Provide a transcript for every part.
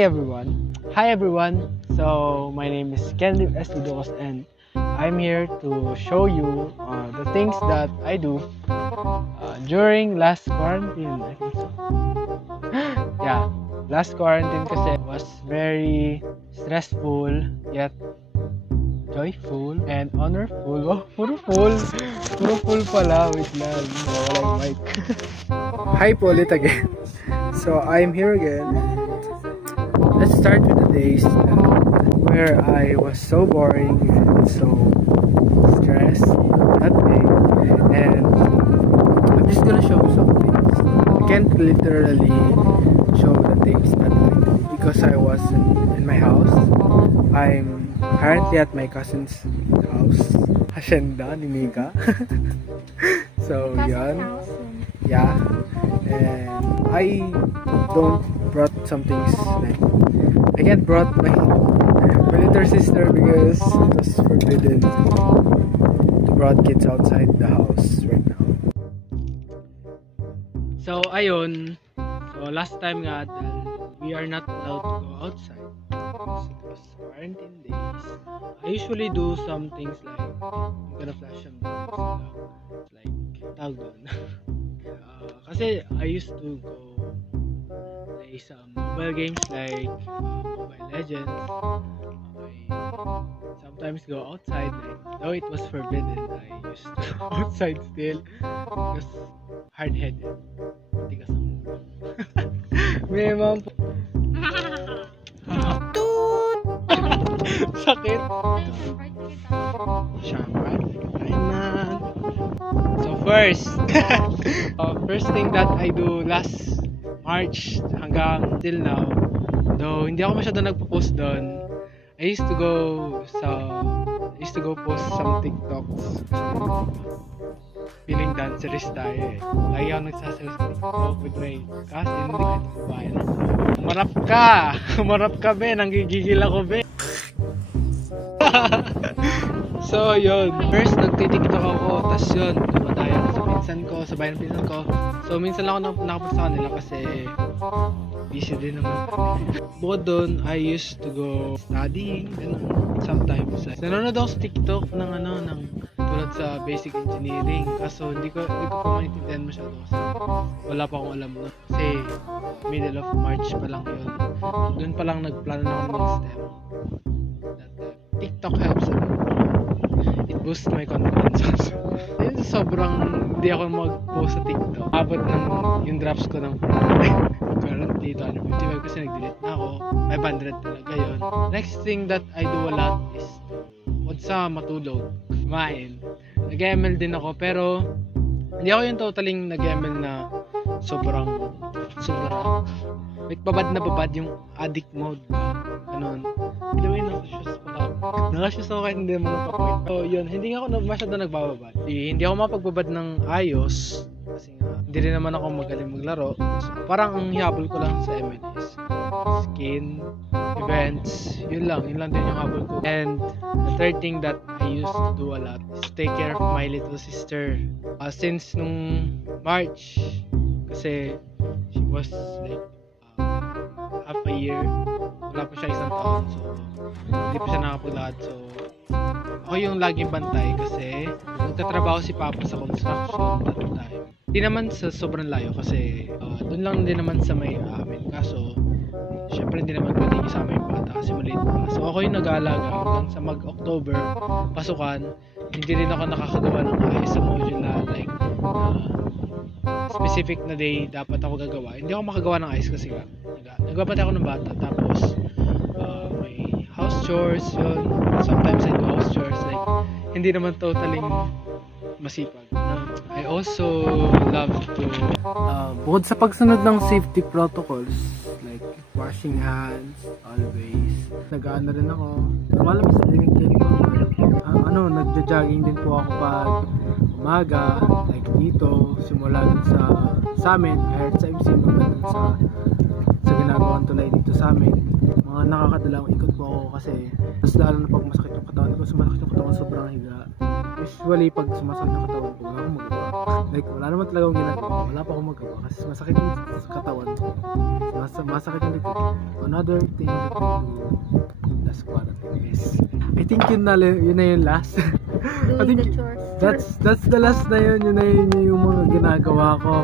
Hi everyone. So my name is Kenlip S. Dudos and I'm here to show you the things that I do during last quarantine. I think so. Yeah, last quarantine kasi was very stressful yet joyful and honorful. Oh, puro full pala. Wait lang, wala yung mic. Hi po ulit again. So I'm here again. Let's start with the days where I was so boring and so stressed that day, and I'm just gonna show some things. I can't literally show the things that I do because I was in my house. I'm currently at my cousin's house, hacienda ni Mika. So yan, yeah, and I don't brought some things like I can't brought my little sister because it was forbidden to brought kids outside the house right now. So ayun, so last time nga we are not allowed to go outside because it was quarantine days. I usually do some things like I'm gonna flash some videos like tawag doon. Kasi I used to go play some mobile games like Mobile Legends. I sometimes go outside, like though it was forbidden, I used to go outside still because hard-headed. Tigas ang ulo. May mga sakit. Siyempre. So first thing that I do last March hanggang till now, though hindi ako masyado nagpo-post doon, I used to go post some TikToks. Feeling dancerist tayo eh. Lagi ako nagsasalis sa TikTok with my cousin. Hindi ko ito babae na. Umarap ka be, nanggigigil ako be. So yun, first nagtitiktok ako, tas yun, tayo sa pinsan ko, sa bayan ng pinsan ko. So minsan lang ako nakapunta sa kanila kasi busy din naman kami. Bukod doon, I used to go studying, sometimes. Nanonood ako sa TikTok ng tulad sa basic engineering. Kaso hindi ko pa maintindihan masyado kasi wala pa akong alam na. Kasi middle of March pa lang yun. Doon pa lang nagplano na ako mag-STEM. TikTok helps a lot. It boosts my confidence also. Ayun, sobrang hindi ako mag-post sa TikTok. Abot ng yung drops ko ng currently 255 kasi nag-delete na ako. 500 talaga yun. Next thing that I do a lot is sa matulog, kumain. Nag-ML din ako pero hindi ako yung totaling nag-ML na sobrang like babad yung addict mode ba? Ganun. By the way, nakashoes ako kahit hindi naman napapoint. So yun, hindi ako masyado nagbababad. Hindi ako mapagbabad ng ayos kasi nga hindi rin naman ako magaling maglaro. So, parang ang hihabol ko lang sa MLs, skin, events, yun lang din yung habol ko. And the third thing that I used to do a lot is take care of my little sister. Since nung March, kasi she was like half a year, wala pa siya isang taon, so hindi pa siya nakapaglakad. So ako yung laging bantay kasi nagtatrabaho si Papa sa construction that time. Hindi naman sa sobrang layo kasi doon lang din naman sa may amin. Kaso syempre hindi naman pwede isama yung bata kasi maliit pa. So ako yung nag-aalaga hanggang sa mag-October pasukan. Hindi rin ako nakakagawa ng ayos sa module na like specific na day dapat ako gagawa. Hindi ako makagawa ng ayos kasi nagbabantay ako ng bata. Tapos may house chores yun. Sometimes I do house chores like hindi naman totaling masipag. I also love to bukod sa pagsunod ng safety protocols like washing hands always, nag-ano rin ako, lumalabas din nagja-jogging din po ako pag umaga, like dito simula sa amin, I heard sa MC maganda sa ginagawang tulay dito sa amin. mga nakakadalawang ikot po ako kasi mas lalo na pag masakit yung katawan ko. Sumasakit yung katawan, sobrang higa. Usually pag sumasakit yung katawan ko, wala akong magawa. Like wala naman talaga akong ginagawa, wala pa akong magawa kasi masakit yung katawan ko. Masakit yung likod. Another thing that we do last quarantine is, I think yun na yung last. I think that's the last na yun. Yun na yung mga ginagawa ko.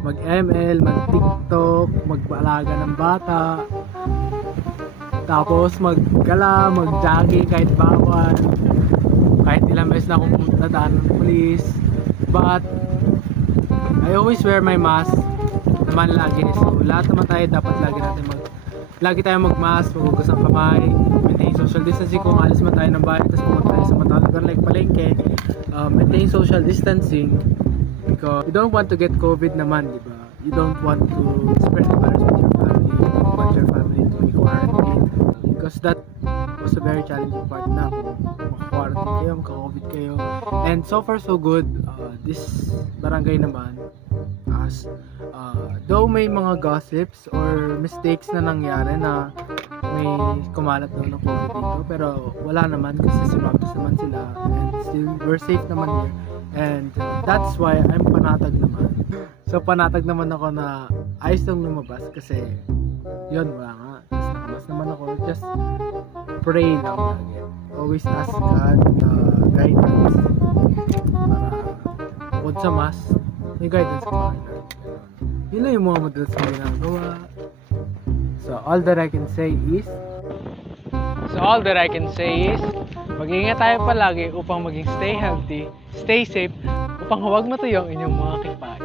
Mag-ML, mag-TikTok, mag-alaga ng bata. Tapos mag-gala, mag-jogging kahit bawal. Kahit ilang beses na akong nadaan ng police. But I always wear my mask naman lagi. So lahat naman tayo dapat lagi tayong mag-mask, maghugas ng kamay, maintain social distancing. Kung alis man tayo ng bahay tapos pumunta tayo sa matang lugar like palengke, maintain social distancing because you don't want to get COVID naman, di ba? You don't want to spread the virus with your family. You don't want your family to be quarantined because that was a very challenging part na maka-quarantine kayo, maka-COVID kayo. And so far so good. This barangay naman, though may mga gossips or mistakes na nangyari na may kumalat daw ng COVID dito, pero wala naman kasi sinabtos naman sila and still we're safe naman here. And that's why I'm panatag naman. So panatag naman ako na ayos lang lumabas kasi yun, wala nga. Tapos nakamas naman ako. Just pray lang lagi. Always ask God guidance para bukod sa mask, may guidance sa Panginoon. Yun lang yung mga madalas na ginagawa. So all that I can say is mag-ingat tayo palagi upang maging stay healthy, stay safe, upang huwag matuyo ang inyong mga kipain.